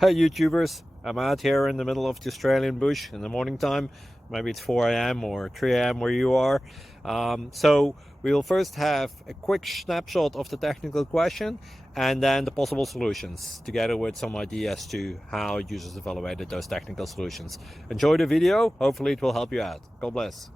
Hey YouTubers, I'm out here in the middle of the Australian bush in the morning time. Maybe it's 4 a.m. or 3 a.m. where you are. So we will first have a quick snapshot of the technical question and then the possible solutions, together with some ideas to how users evaluated those technical solutions. Enjoy the video, hopefully it will help you out. God bless.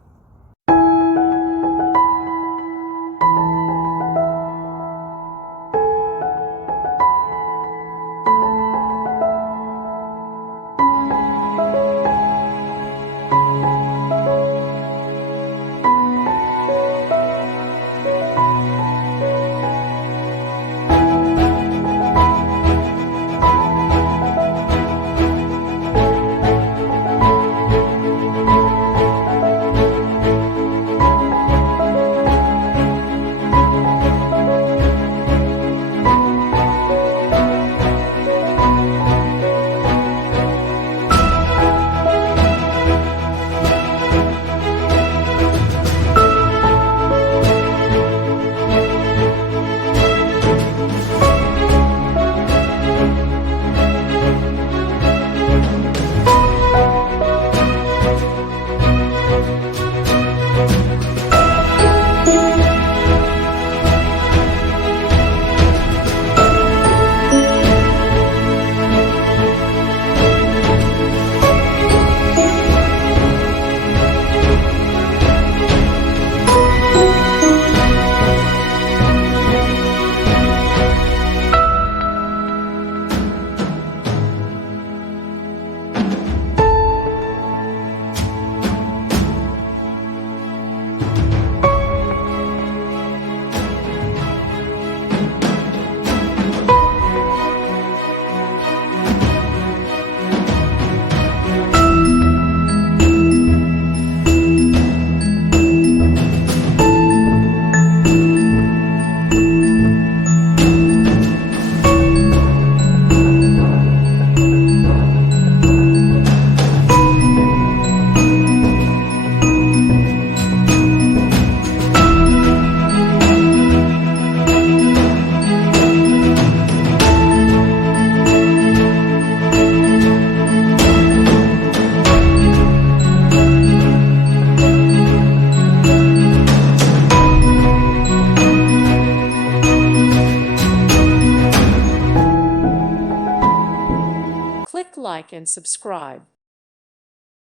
Click like and subscribe.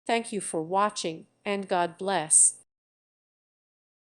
Thank you for watching, and God bless.